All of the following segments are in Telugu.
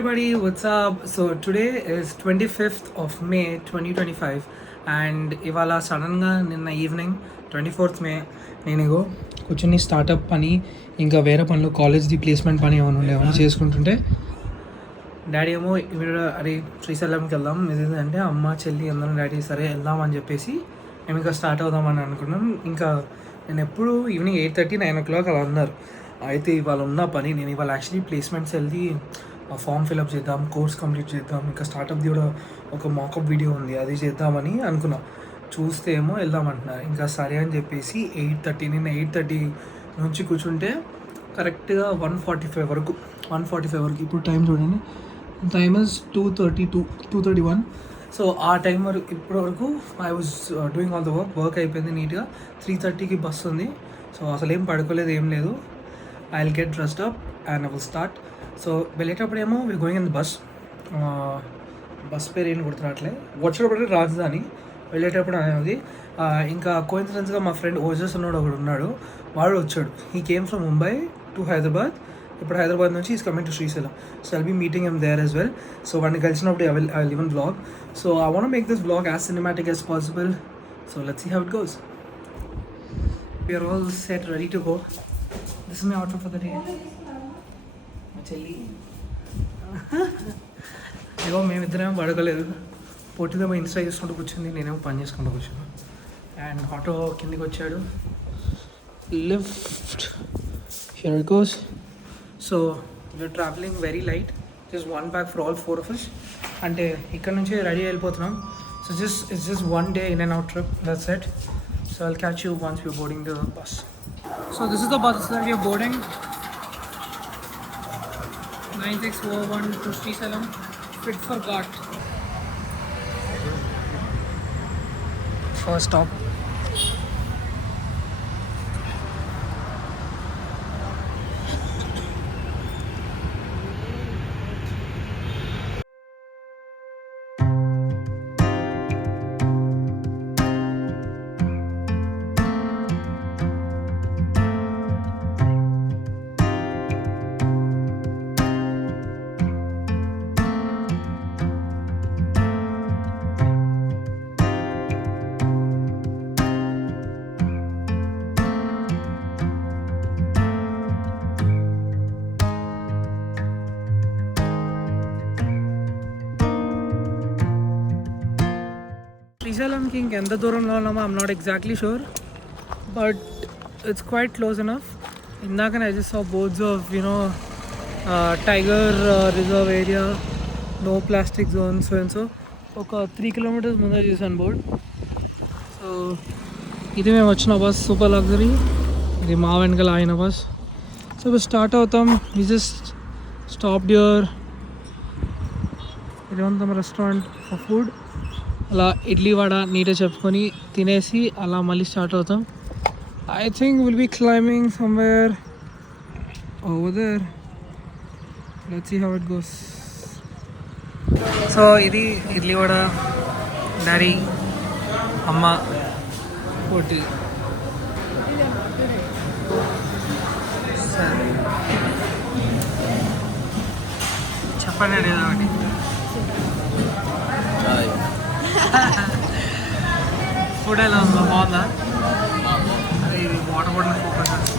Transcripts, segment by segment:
Everybody, what's up? So today is 25th of May 2025 and ఇవాళ సడన్గా నిన్న ఈవినింగ్ 24th మే నేను ఇగో కూర్చొని స్టార్టప్ పని ఇంకా వేరే పనులు కాలేజ్ది ప్లేస్మెంట్ పని ఏమైనా ఉండే ఏమైనా చేసుకుంటుంటే డాడీ ఏమో ఇమీడియట్ అరే శ్రీశైలంకి వెళ్దాం ఏంటంటే అమ్మ చెల్లి అందరం డాడీ సరే వెళ్దాం అని చెప్పేసి మేము ఇంకా స్టార్ట్ అవుదామని అనుకున్నాం. ఇంకా నేను ఎప్పుడు ఈవినింగ్ 8:30 9 o'clock అలా అన్నారు. అయితే ఇవాళ ఉన్న పని నేను ఇవాళ యాక్చువల్లీ ప్లేస్మెంట్స్ వెళ్ళి ఫామ్ ఫిల్అప్ చేద్దాం, కోర్స్ కంప్లీట్ చేద్దాం, ఇంకా స్టార్టప్ది కూడా ఒక మాకప్ వీడియో ఉంది అది చేద్దామని అనుకున్నా. చూస్తే ఏమో వెళ్దామంటున్నారు. ఇంకా సరే అని చెప్పేసి 8:30 నిన్న 8:30 నుంచి కూర్చుంటే కరెక్ట్గా 1:45 వరకు ఇప్పుడు టైం చూడండి, టైమ్ ఇస్ 2:31. సో ఆ టైం వరకు ఇప్పటి వరకు I was doing all the work అయిపోయింది నీట్గా. 3:30కి బస్ ఉంది. సో అసలు ఏం పడుకోలేదు, ఏం లేదు. I will get dressed up and I will start. So వెళ్ళేటప్పుడు ఏమో we going in the bus పేరు ఏం గుర్తురాట్లే. వచ్చేటప్పుడు రాజధాని, వెళ్ళేటప్పుడు అనేది ఇంకా కోఇన్సిడెన్స్గా మా ఫ్రెండ్ ఓజస్ ఉన్నాడు, వాడు వచ్చాడు. He came from Mumbai to Hyderabad. ఇప్పుడు హైదరాబాద్ నుంచి is coming to Srisailam. So I'll be meeting him there as well. So వాడిని కలిసినప్పుడు I will even vlog. So I want make this vlog as cinematic as possible. So let's see how it goes. We are all set, ready to go. This is my outfit for the day. మా చెల్లి ఏవో మేమిద్దరేమో పడకలేదు. పొట్టిదేమో ఇన్స్టా చేసుకుంటూ కూర్చుంది, నేనేమో పని చేసుకుంటూ కూర్చున్నాను. అండ్ ఆటో కిందికి వచ్చాడు. Lift here it goes. So we're traveling very light, just one bag for all 4 of us. అంటే ఇక్కడ నుంచి రెడీ వెళ్ళిపోతున్నాం. So it's just one day in and out trip, that's it. So I'll catch you once we're boarding the bus. So this is the bus that we are boarding. 9601 to Srisalam, fit for Ghat. First stop. శ్రీశైలంకి ఇంకెంత దూరంలో ఉన్నామో I'm not exactly sure, but it's quite close enough. ఇందాక I just saw boards of tiger reserve area, no plastic zones and so ఒక 3 kilometers ముందే చూసాను బోర్డ్. సో ఇది మేము వచ్చిన బస్, సూపర్ లగ్జరీ. ఇది మా వెనకాల ఆయన బస్. సో ఇప్పుడు స్టార్ట్ అవుతాం. వి జస్ట్ స్టాప్డ్ యువర్ ఇదేమంతా రెస్టారెంట్ ఫర్ ఫుడ్. అలా ఇడ్లీ వడ నీట్గా చెప్పుకొని తినేసి అలా మళ్ళీ స్టార్ట్ అవుతాం. I think will be climbing somewhere over there. Let's see how it goes. So ఇది ఇడ్లీ వడ, డాడీ, అమ్మ, పోటీ. చెప్పండి అండి ఏదో ఒకటి. ఫుడ్ ఎలా ఉందా, బాగుందా? అదే ఇది వాటర్ బాటిల్ ఫోకస్.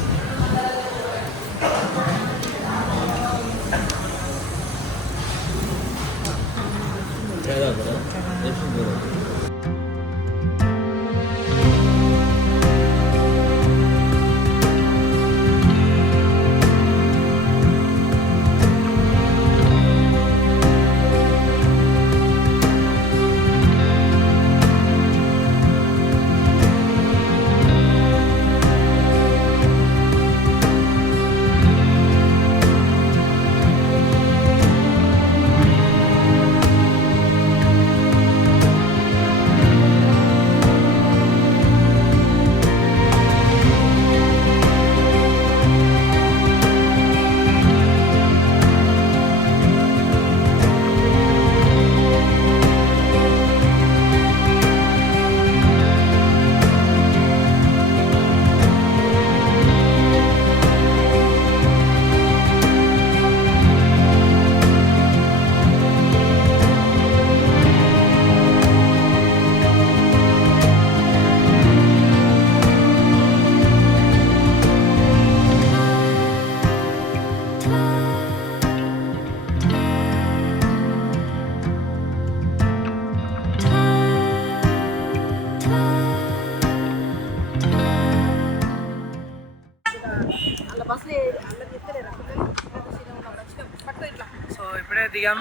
ఇప్పుడే దిగాం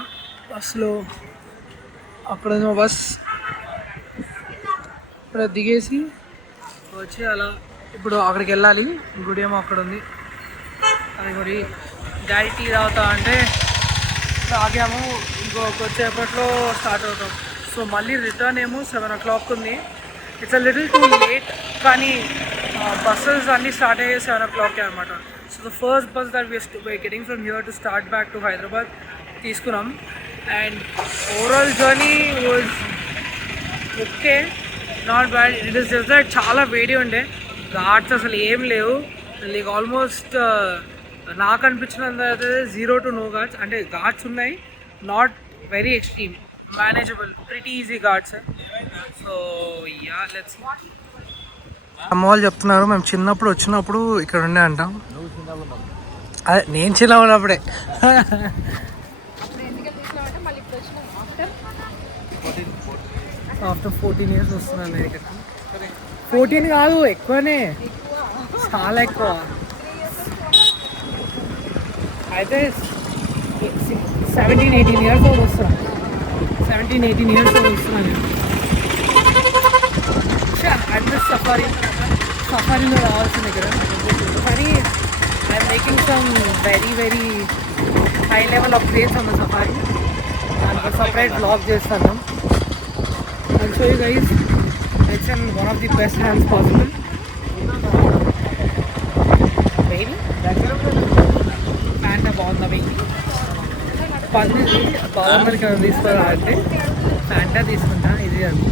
బస్సులో. అక్కడ బస్ ఇప్పుడు దిగేసి వచ్చి అలా ఇప్పుడు అక్కడికి వెళ్ళాలి. గుడి ఏమో అక్కడ ఉంది. అది గుడి. డాడీ టీ తాగుతా అంటే తాగాము. కొద్దిసేపట్లో స్టార్ట్ అవుతాం. సో మళ్ళీ రిటర్న్ ఏమో 7 o'clock ఉంది. It's a little too late, కానీ బస్సెస్ అన్నీ స్టార్ట్ అయ్యే 7 o'clock అనమాట. So the first bus that we're getting from here to start back to Hyderabad తీసుకున్నాం. And overall journey was okay, not bad. It is just that చాలా వేడి ఉండే. ఘాట్స్ అసలు ఏం లేవు. లైక్ ఆల్మోస్ట్ నాకు అనిపించినంత అయితే 0 to no ఘాట్స్. అంటే ఘాట్స్ ఉన్నాయి, not very extreme, manageable, pretty easy ghats. So yeah, let's see. అమ్మ వాళ్ళు చెప్తున్నారు మేము చిన్నప్పుడు వచ్చినప్పుడు ఇక్కడ ఉండే అంటాం. అదే నేను చిన్న ఉన్నప్పుడే. ఆఫ్టర్ 14 years వస్తున్నాను నేను ఇక్కడికి. 14 కాదు, ఎక్కువనే, చాలా ఎక్కువ. అయితే 17-18 years వస్తున్నాను. 17-18 years వస్తున్నాను నేను. అంటే సఫారీలో రావాల్సింది ఇక్కడ. కానీ I'm making some very high level of place on the safari. దానికి సపరేట్ బ్లాగ్ చేస్తాను. I'll show you guys. It's in one of the best hands possible. Baby, and బాగుందా baby? పన్నీర్ బాగుంది కదా, తీసుకోరా అంటే ఫ్యాంటా తీసుకుంటా. ఇది అది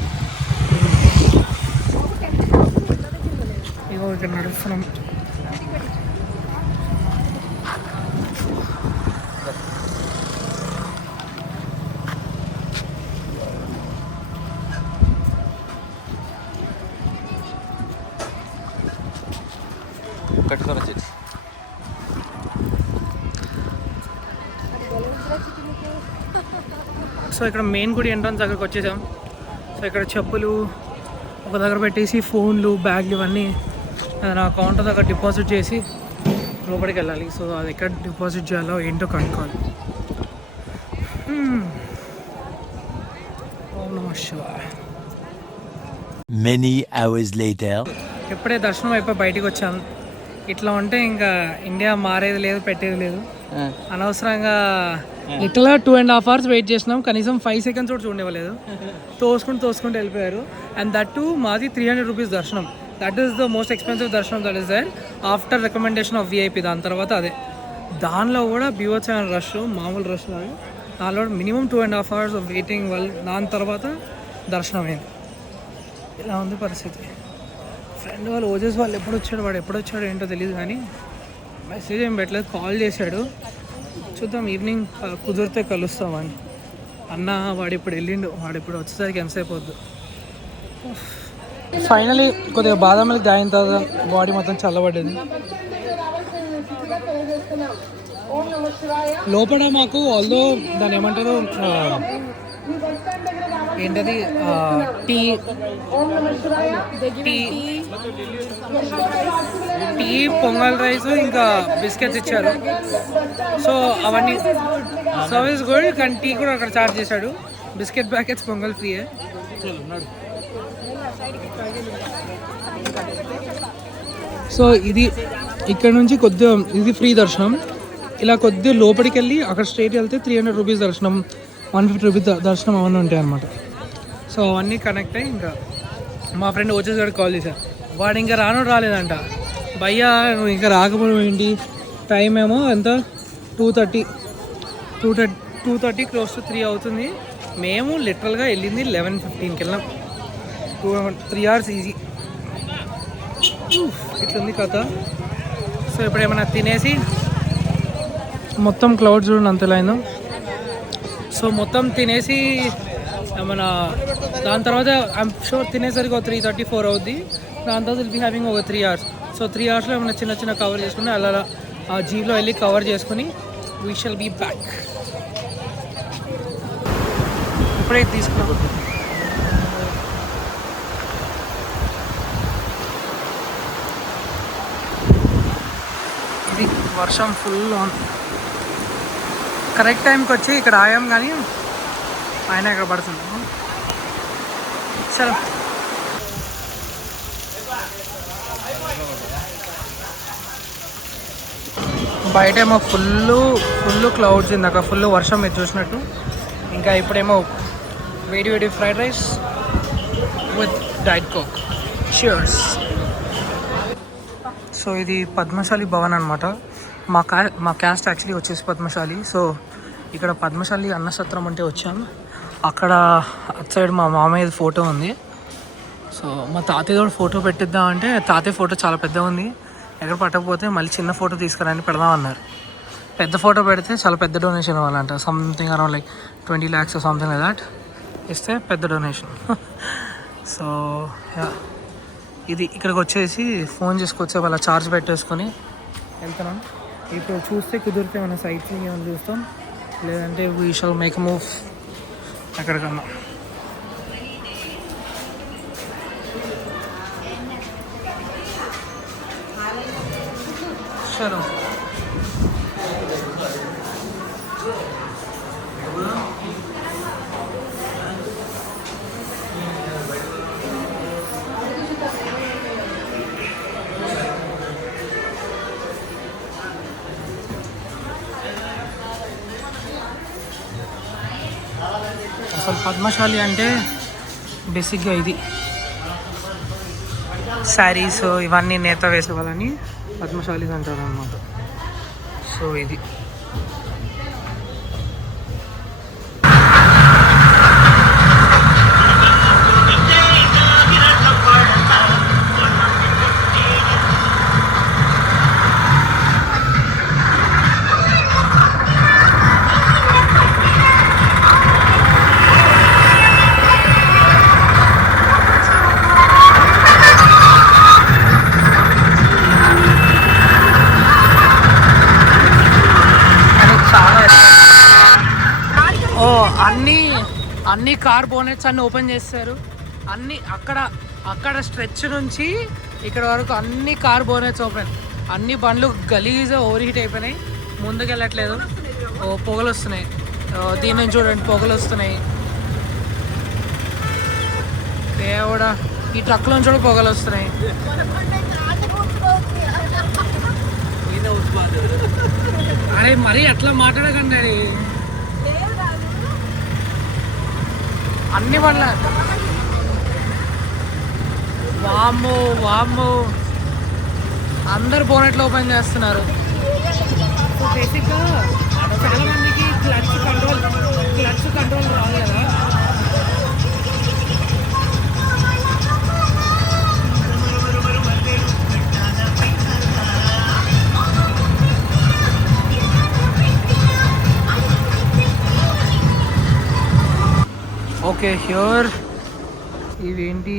ఇగో ఇక్కడ నడుస్తున్నాం. సో ఇక్కడ మెయిన్ గుడి ఎంట్రన్స్ దగ్గరకు వచ్చేసాం. సో ఇక్కడ చెప్పులు ఒక దగ్గర పెట్టేసి ఫోన్లు, బ్యాగ్లు ఇవన్నీ నా అకౌంట్ దగ్గర డిపాజిట్ చేసి లోపలికి వెళ్ళాలి. సో అది ఎక్కడ డిపాజిట్ చేయాలో ఏంటో కనుక్కోవాలి. ఓం నమః శివాయ. Many hours later. ఎప్పుడే దర్శనం అయిపోయి బయటికి వచ్చాను. ఇట్లా ఉంటే ఇంకా ఇండియా మారేది లేదు, పెట్టేది లేదు. అనవసరంగా ఇట్లా 2.5 hours వెయిట్ చేసినాం. కనీసం 5 seconds కూడా చూడలేదు. తోసుకుంటూ వెళ్ళిపోయారు. అండ్ దట్ టు మాది 300 rupees దర్శనం. That is the most expensive darshanam that is there after recommendation of VIP. దాని తర్వాత అదే, దానిలో కూడా బీభత్సమైన రష్, మామూలు రష్ లాగా. దానిలో మినిమం 2.5 hours ఆఫ్ వెయిటింగ్. దాని తర్వాత దర్శనం అయింది. ఇలా ఉంది పరిస్థితి. ఫ్రెండ్ వాళ్ళు ఓజెస్ వాళ్ళు వాడు ఎప్పుడు వచ్చాడు ఏంటో తెలియదు, కానీ మెసేజ్ ఏం పెట్టలేదు. కాల్ చేశాడు, చూద్దాం ఈవినింగ్ కుదిరితే కలుస్తామని అన్న. వాడు ఇప్పుడు వెళ్ళిండు. వాడు ఇప్పుడు వచ్చేసరికి ఎంతసేపు వద్దు. ఫైనలీ కొద్దిగా బాదం మిల్క్ తాగిన తర్వాత బాడీ మొత్తం చల్లబడ్డది. లోపల మాకు ఆల్దో దాన్ని ఏమంటారు, ఏంటది, టీ పొంగల్ రైస్ ఇంకా బిస్కెట్స్ ఇచ్చారు. సో అవన్నీ సర్వీస్ గుడ్, కానీ టీ కూడా అక్కడ చార్జ్ చేశాడు. బిస్కెట్ ప్యాకెట్స్ పొంగల్ ఫ్రీయే. సో ఇది ఇక్కడ నుంచి కొద్దిగా ఇది ఫ్రీ దర్శనం. ఇలా కొద్దిగా లోపలికి వెళ్ళి అక్కడ స్ట్రైట్ వెళ్తే 300 rupees దర్శనం, 150 rupees దర్శనం అవన్నీ ఉంటాయి అన్నమాట. సో అవన్నీ కనెక్ట్ అయ్యి ఇంకా మా ఫ్రెండ్ వచ్చేసి గారికి కాల్ చేశాను. వాడు ఇంకా రాలేదంట. భయ్యా నువ్వు ఇంకా రాకపోవడం ఏంటి? టైం ఏమో ఎంత, 2:30 క్లోజ్ టు 3 అవుతుంది. మేము లిటరల్గా వెళ్ళింది 11:15కి వెళ్ళాం. 3 hours ఈజీ. ఇట్లుంది కథ. సో ఇప్పుడు ఏమైనా తినేసి, మొత్తం క్లౌడ్ చూడండి అంత లైన్. సో మొత్తం తినేసి ఏమైనా దాని తర్వాత ఐఎమ్ షూర్ తినేసరికి ఒక 3:34 అవుద్ది. దాని తర్వాత విల్ బీ హ్యావింగ్ ఒక 3 hours. సో 3 hoursలో ఏమైనా చిన్న కవర్ చేసుకుని అలా ఆ జీప్లో వెళ్ళి కవర్ చేసుకుని వీ షల్ బీ బ్యాక్. ఇప్పుడైతే తీసుకున్నాం. ఇది వర్షం ఫుల్ ఆన్. కరెక్ట్ టైంకి వచ్చి ఇక్కడ ఆయాం, కానీ ఆయన ఇక్కడ పడుతుంది. చలో బయటేమో ఫుల్ క్లౌడ్స్, ఇందాక ఫుల్ వర్షం మీరు చూసినట్టు. ఇంకా ఇప్పుడేమో వేడి fried rice with diet coke. Shears. So ఇది పద్మశాలి భవన్ అనమాట. మా క్యాస్ట్ యాక్చువల్లీ వచ్చేసి పద్మశాలి. సో ఇక్కడ పద్మశాలి అన్నసత్రం అంటే వచ్చాం. అక్కడ అటు సైడ్ మా మామయ్య ఫోటో ఉంది. సో మా తాతయ్య కూడా ఫోటో పెట్టిద్దామంటే తాతయ్య ఫోటో చాలా పెద్దగా ఉంది, ఎక్కడ పట్టకపోతే మళ్ళీ చిన్న ఫోటో తీసుకురాని పెడదామన్నారు. పెద్ద ఫోటో పెడితే చాలా పెద్ద డొనేషన్ ఇవ్వాలంట, something around like 20 lakhs something like that ఇస్తే పెద్ద డొనేషన్. సో ఇది ఇక్కడికి వచ్చేసి ఫోన్ చేసుకొచ్చే వాళ్ళ ఛార్జ్ పెట్టేసుకొని వెళ్తున్నాం. ఇప్పుడు చూస్తే కుదిరితే మన సైట్స్ ఏమైనా చూస్తాం, లేదంటే వీ షల్ మేక్ మూవ్ ఎక్కడికన్నా. చలో అసలు పద్మశాలి అంటే బేసిక్గా ఇది శారీస్ ఇవన్నీ నేత వేసేవాళ్ళని పద్మశాలీస్ అంటారు అన్నమాట. సో ఇది అన్ని కార్ బోనెట్స్ అన్ని ఓపెన్ చేస్తారు. అన్ని అక్కడ స్ట్రెచ్ నుంచి ఇక్కడ వరకు అన్ని కార్ బోనెట్స్ ఓపెన్. అన్ని బండ్లు గలీజ్ ఓవర్ హీట్ అయిపోయినాయి, ముందుకు వెళ్ళట్లేదు. పొగలు వస్తున్నాయి, దీని నుంచి చూడండి పొగలు వస్తున్నాయి. దేవుడా, ఈ ట్రక్ నుంచి కూడా పొగలు వస్తున్నాయి. అరే మరీ అట్లా మాట్లాడకండి. అన్ని బండ్ల వామ్మో అందరు బోనెట్లు ఓపెన్ చేస్తున్నారు. బేసిక్గా చాలా మందికి క్లచ్ కంట్రోల్ రాదు కదా. ఓకే హ్యూర్ ఇవేంటి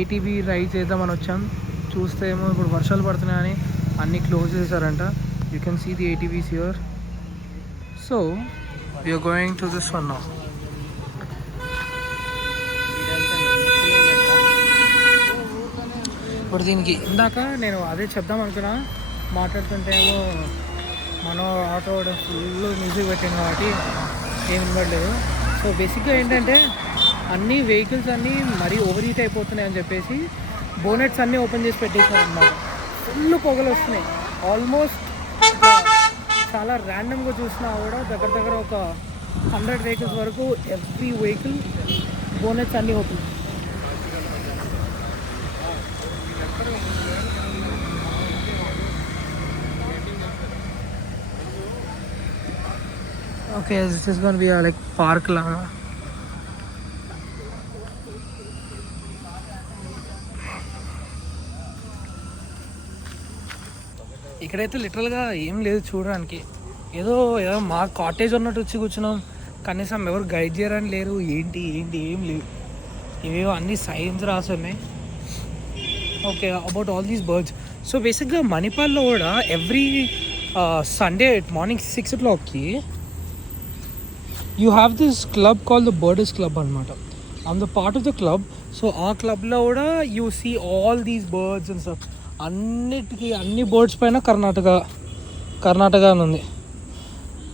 ఏటీబీ రైడ్ చేద్దామని వచ్చాం. చూస్తే ఏమో ఇప్పుడు వర్షాలు పడుతున్నాయని అన్నీ క్లోజ్ చేశారంట. You can see the ATMs here. So we're going to this one now. ఇప్పుడు దీనికి ఇందాక నేను అదే చెప్దాం అనుకున్నా, మాట్లాడుతుంటే ఏమో మనం ఆటో ఫుల్ మ్యూజిక్ పెట్టాను కాబట్టి ఏం వినబడలేదు. సో బేసిక్గా ఏంటంటే అన్ని వెహికల్స్ అన్నీ మరీ ఓవర్ హీట్ అయిపోతున్నాయి అని చెప్పేసి బోనెట్స్ అన్నీ ఓపెన్ చేసి పెట్టేశారు అన్నమాట. ఫుల్ పొగలు వస్తున్నాయి. ఆల్మోస్ట్ చాలా ర్యాండమ్గా చూసినా కూడా దగ్గర ఒక 100 వెహికల్స్ వరకు ఎవ్రీ వెహికల్ బోనెట్స్ అన్నీ open. Okay this is gonna be like park లాగా. ఇక్కడైతే లిటరల్గా ఏం లేదు చూడడానికి. ఏదో మా కాటేజ్ ఉన్నట్టు వచ్చి కూర్చున్నాం, కనీసం ఎవరు గైడ్ చేయరని లేరు. ఏంటి ఏం లేవు, ఇవేవో అన్ని సైన్స్ రాసున్నాయి. Okay about all these birds. So బేసిక్గా మణిపాల్లో కూడా ఎవ్రీ సండే మార్నింగ్ 6 o'clockకి you have this club call the birders club అనమాట. I'm the part of the club. So ఆ క్లబ్లో కూడా you see all these birds and stuff. అన్ని బర్డ్స్ పైన కర్ణాటక అని ఉంది.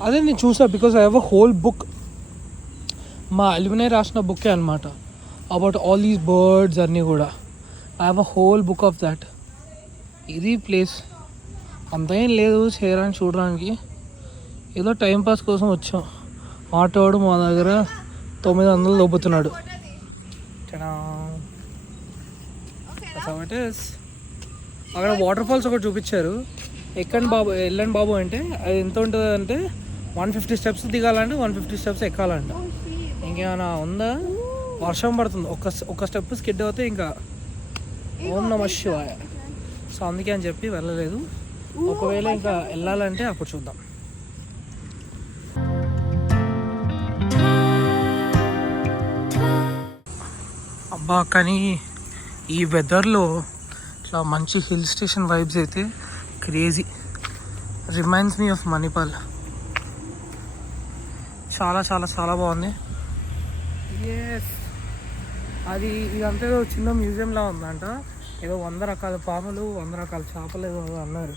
అదే నేను చూసా, because I have a whole book, మా అల్యూమినై రాసిన బుక్కే అనమాట, అబౌట్ ఆల్ దీస్ బర్డ్స్ అన్నీ కూడా. I have a whole book of that. ఇది ప్లేస్ అంత ఏం లేదు చేయడానికి చూడడానికి, ఏదో టైంపాస్ కోసం వచ్చాం. ఆటోడు మా దగ్గర 900 దొబ్బుతున్నాడు. అక్కడ వాటర్ ఫాల్స్ ఒకటి చూపించారు, ఎక్కండి బాబు వెళ్ళండి బాబు అంటే. అది ఎంత ఉంటుంది అంటే 150 స్టెప్స్ దిగాలంటే 150 స్టెప్స్ ఎక్కాలంట. ఇంకేమైనా ఉందా? వర్షం పడుతుంది, ఒక స్టెప్ స్కిడ్ అవుతే ఇంకా ఓం నమః శివాయ. సో అందుకే అని చెప్పి వెళ్ళలేదు. ఒకవేళ ఇంకా వెళ్ళాలంటే అప్పుడు చూద్దాం. అబ్బా, కానీ ఈ వెదర్లో ఇట్లా మంచి హిల్ స్టేషన్ వైబ్స్ అయితే crazy. Reminds me of Manipal. చాలా చాలా చాలా బాగుంది. ఎస్, అది ఇదంతా ఏదో చిన్న మ్యూజియంలా ఉందంట. ఏదో 100 రకాల పాములు, 100 రకాల చేపలు ఏదో అన్నారు.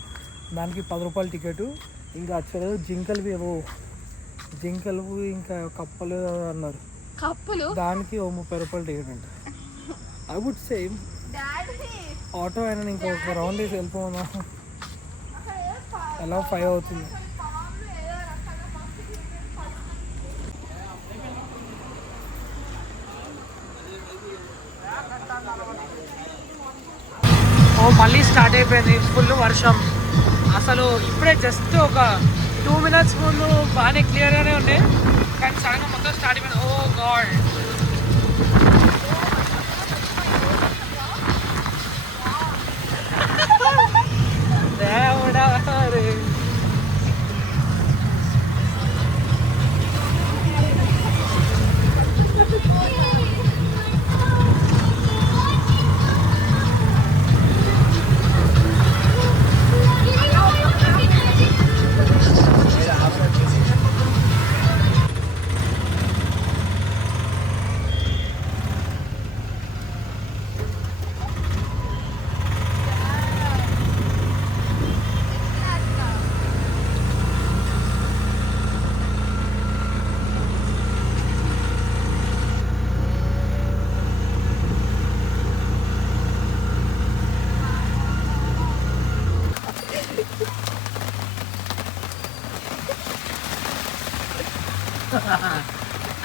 దానికి 10 రూపాయల టికెట్. ఇంకా అక్కడ జింకలు ఏవో జింకలు ఇంకా కప్పలు అన్నారు, కప్పలు దానికి 30 రూపాయల టికెట్ అంట. ఐ వుడ్ సేమ్ ఆటో అయినా ఇంకొక రౌండ్ వేసి వెళ్ళిపోదా, ఎలా 5 అవుతుంది. మళ్ళీ స్టార్ట్ అయిపోయింది ఫుల్ వర్షం. అసలు ఇప్పుడే జస్ట్ ఒక 2 minutes ముందు బాగానే క్లియర్గానే ఉండే, కానీ సడన్గా మొత్తం స్టార్ట్ అయిపోయింది. ఓ గాడ్, దేవుడా.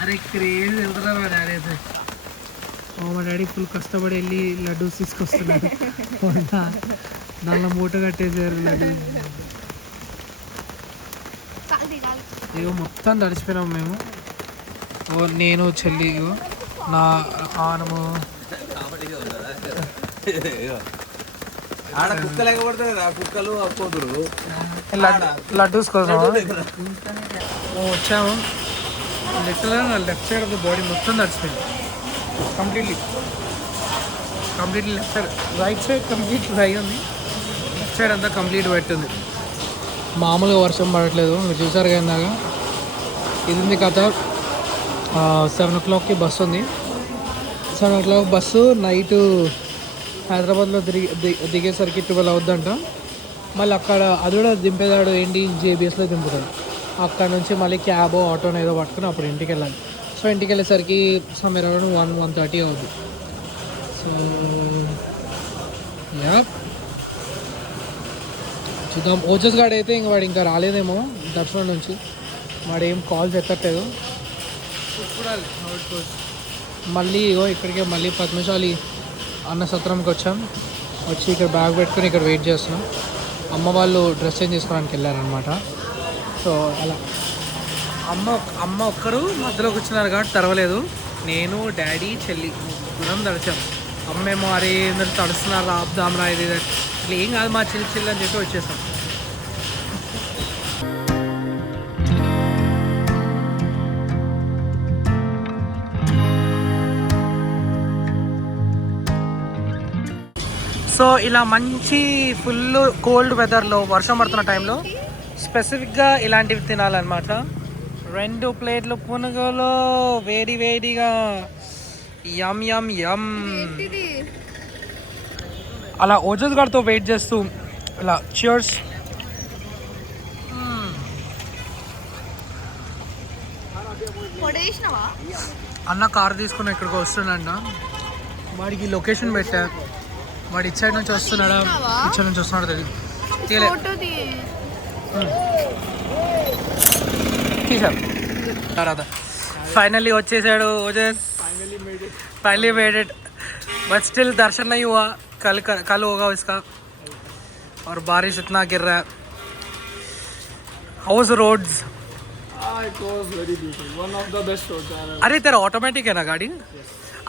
అరే క్రేజ్ వెళ్తున్నారు మా డాడీ అయితే. మా డాడీ ఫుల్ కష్టపడి వెళ్ళి లడ్డూస్ తీసుకొస్తున్నారు. దానిలో మూట కట్టేసారు లడ్డు. ఇగో మొత్తం తడిచిపోయినాము మేము, నేను చెల్లి, నా ఆనము. లడ్డూస్ కోసం వచ్చాము. లిటరల్గా నా left side of the body మొత్తం తడిచిపోయింది completely left side. Right side complete dry ఉంది, లెఫ్ట్ సైడ్ అంతా కంప్లీట్ వెట్ ఉంది. మామూలుగా వర్షం పడట్లేదు, మీరు చూసారు కదా ఇందాక. ఇది ఉంది కథ. 7 o'clockకి బస్సు ఉంది. 7 o'clock బస్సు నైట్ హైదరాబాద్లో దిగేసరికి 12 అవుద్దంట. మళ్ళీ అక్కడ అది కూడా దింపేదాడు ఏంటి, జేబీఎస్లో దింపుతాడు. అక్కడ నుంచి మళ్ళీ క్యాబో ఆటోనో ఏదో పట్టుకుని అప్పుడు ఇంటికి వెళ్ళాలి. సో ఇంటికి వెళ్ళేసరికి సమ్వేర్ అరౌండ్ 1-1:30 అవుద్ది. సో యా చూద్దాం. ఓజస్ గాడు అయితే ఇంక వాడు ఇంకా రాలేదేమో దర్శనం నుంచి, వాడు ఏం కాల్స్ ఎత్తట్లేదు. చూడాలి. మళ్ళీ ఇక్కడికే మళ్ళీ పద్మశాలి అన్న సత్రంకి వచ్చాం. వచ్చి ఇక్కడ బ్యాగ్ పెట్టుకుని ఇక్కడ వెయిట్ చేస్తున్నాం. అమ్మ వాళ్ళు డ్రెస్ చేంజ్ చేసుకోవడానికి వెళ్ళారనమాట. సో అలా అమ్మ ఒక్కరు మధ్యలో కూర్చున్నారు కాబట్టి తెరవలేదు. నేను డాడీ చెల్లి గుణం తడిచాం. అమ్మేమో అరే ఏంటంటే తడుస్తున్నారు ఆపుదాంరా ఇది ఇట్లా ఏం కాదు మా చిల్లి అని చెప్పి వచ్చేసాం. సో ఇలా మంచి ఫుల్ కోల్డ్ వెదర్లో వర్షం పడుతున్న టైంలో స్పెసిఫిక్గా ఇలాంటివి తినాలన్నమాట. 2 ప్లేట్లు పునుగులు వేడి వేడిగా యమ్ యమ్ యమ్. అలా ఓజస్ గారితో వెయిట్ చేస్తూ ఇలా చియర్స్. అన్న కార్ తీసుకుని ఇక్కడికి వస్తున్నాడన్న. వాడికి లొకేషన్ పెట్టా, వాడు ఇటు సైడ్ నుంచి వస్తున్నాడా ఇటు సైడ్ నుంచి వస్తున్నాడు తెలియదు. తీసాడు తర్వాత फाइनली వచ్చేసాడు Ojas. Finally made it but still दर्शन नहीं हुआ. कल होगा इसका. और बारिश इतना गिर रहा है. How was the roads? It was very beautiful. One of the best roads I have. अरे तेरा ऑटोमेटिक है ना गाड़ी?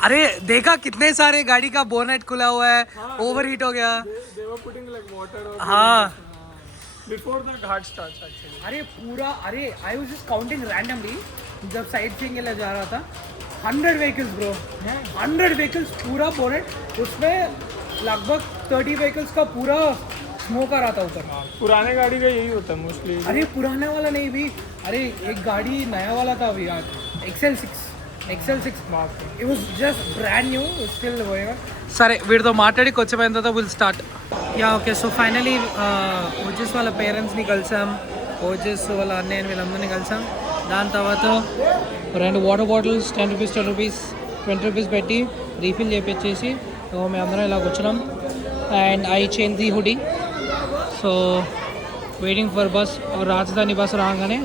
अरे देखा कितने सारे गाड़ी का बोनेट खुला हुआ है, ओवरहीट हो गया. They were putting like water or हाँ before the ghat starts actually. अरे पूरा अरे I was just counting randomly जब साइड सीइंग के लिए जा रहा था. 100 व्हीकल्स ब्रो, 100 व्हीकल्स पूरा बोनेट. उसमें लगभग 30 व्हीकल्स का पूरा स्मोक आ रहा था ऊपर. पुराने गाड़ी का यही होता है मोस्टली. अरे पुराने वाला नहीं भी. अरे एक गाड़ी नया वाला था अभी यार, XL6 it was just brand new still going. సరే వీడితో మాట్లాడి కొంచెం అయిన తర్వాత will start. Yeah okay. So finally Ojas వాళ్ళ పేరెంట్స్ని కలిసాం, ఓజస్ వాళ్ళ అన్నయ్యని వీళ్ళందరినీ కలిసాం. దాని తర్వాత 2 water bottles 10 rupees 10 rupees 20 rupees పెట్టి రీఫిల్ చేపించేసి మేము అందరం ఇలా కూర్చున్నాం. And I change the hoodie. So waiting for bus. రాజధాని బస్సు రాగానే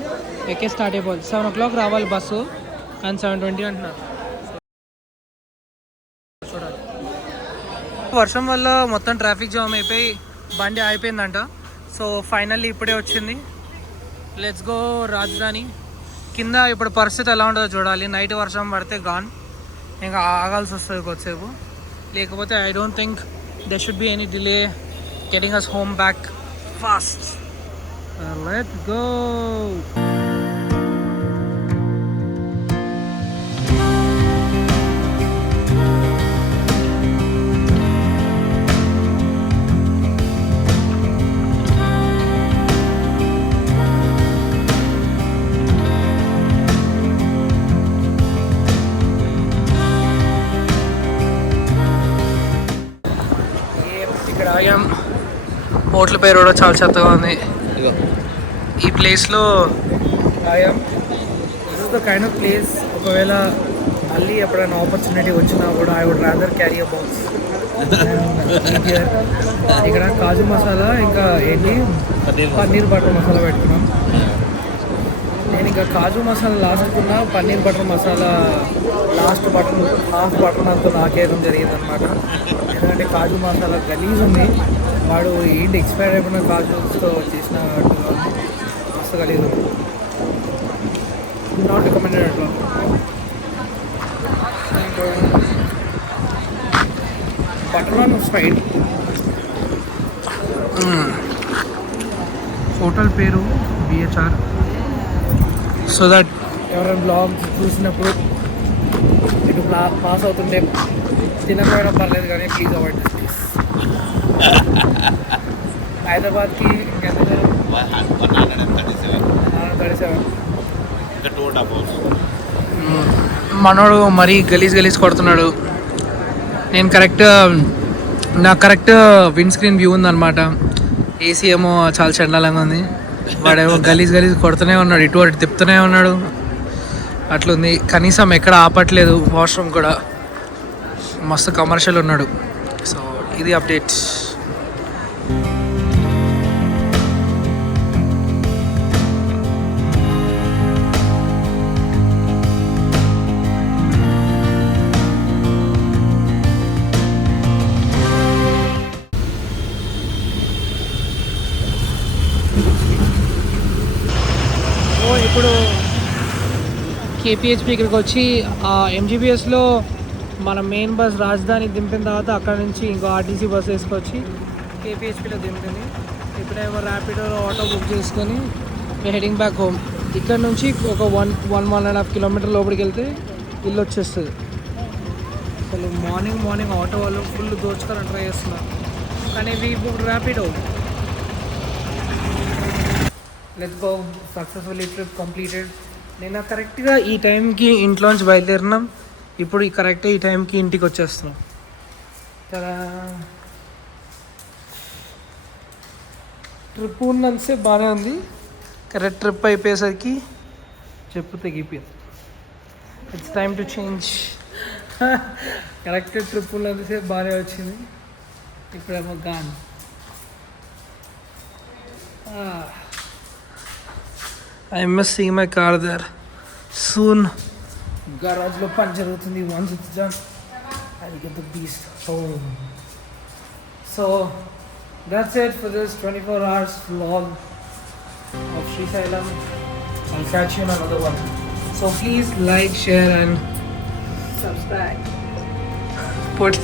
ఎక్కే స్టార్ట్ అయిపోవాలి. 7 o'clock రావాలి బస్సు, కానీ 7:20 అంటున్నారు. చూడాలి. వర్షం వల్ల మొత్తం ట్రాఫిక్ జామ్ అయిపోయి బండి అయిపోయిందంట. సో ఫైనల్లీ ఇప్పుడే వచ్చింది. లెట్స్ గో రాజధాని. కింద ఇప్పుడు పరిస్థితి ఎలా ఉంటుందో చూడాలి. నైట్ వర్షం పడితే గాన్, ఇంకా ఆగాల్సి వస్తుంది కొద్దిసేపు. లేకపోతే I don't think there should be any delay getting us home back fast. Let's go. ఇక్కడ ఆగాం. హోటల్ పేరు కూడా చాలా చెత్తగా ఉంది. ఈ ప్లేస్లో ఆగాం. This is the kind of place ఒకవేళ మళ్ళీ ఎప్పుడైనా ఆపర్చునిటీ వచ్చినా కూడా I would rather carry a box. ఇక్కడ కాజు మసాలా ఇంకా ఏంటి పన్నీర్ బటర్ మసాలా పెట్టుకున్నాం. నేను ఇంకా కాజు మసాలా లాస్ట్కున్నా, paneer butter masala half butter నాతో నాకేయడం జరిగింది అనమాట. ఎందుకంటే కాజు మసాలా గలీజ్ ఉంది. వాడు ఏంటి ఎక్స్పైర్ అయిపోయిన కాజుతో చేసిన మస్తు గలీజ్ ఉంది. నాట్ రికమెండెడ్ అట్లా. Butter non fried. హోటల్ పేరు BHR. సో దట్ ఎవరైనా బ్లాగ్ చూసినప్పుడు ఇటు పాస్ అవుతుంటే తినకపోయినా పర్లేదు కానీ ప్లీజ్ అవాయిడ్ దిస్ ప్లేస్. హైదరాబాద్కి మనోడు మరీ గలీజ్ కొడుతున్నాడు. నేను నాకు కరెక్ట్ విండ్ స్క్రీన్ వ్యూ ఉందన్నమాట. ఏసీ ఏమో చాలా చండాలంగా ఉంది. వాడేమో గలీజ్ కొడుతూనే ఉన్నాడు, ఇటు అటు తిప్పుతూనే ఉన్నాడు. అట్లుంది. కనీసం ఎక్కడ ఆపట్లేదు. వాష్రూమ్ కూడా మస్తు కమర్షియల్ ఉన్నాడు. సో ఇది అప్డేట్. ఇప్పుడు KPHP ఇక్కడికి వచ్చి MGBSలో మన మెయిన్ బస్ రాజధాని దింపిన తర్వాత అక్కడ నుంచి ఇంకో RTC బస్ వేసుకొచ్చి KPHPలో దింపింది. ఇప్పుడేమో ర్యాపిడో ఆటో బుక్ చేసుకొని హెడింగ్ బ్యాక్ హోమ్. ఇక్కడ నుంచి ఒక 1.5 కిలోమీటర్ లోపలికి వెళ్తే ఇల్లు వచ్చేస్తుంది. అసలు మార్నింగ్ ఆటో వాళ్ళు ఫుల్ దోచుకొని ట్రై చేస్తున్నారు. కానీ we book Rapido. Let's go. Successfully trip completed. నేను కరెక్ట్గా ఈ టైంకి ఇంట్లోంచి బయలుదేరినాం. ఇప్పుడు కరెక్ట్గా ఈ టైంకి ఇంటికి వచ్చేస్తున్నాం కదా. ట్రిప్ ఉన్నంతసేపు బాగానే ఉంది. కరెక్ట్ ట్రిప్ అయిపోయేసరికి చెప్పు తెగిపోయింది. It's time to change. Correct trip ఉన్నంతసేపు బాగానే వచ్చింది, ఇప్పుడేమో gone. I miss seeing my car there. Soon గరాజ్లో పని జరుగుతుంది. Once it's done I will get the beast home. So that's it for this 24 hours vlog of Srisailam. I'll catch you in another one. So please like, share and Subscribe. put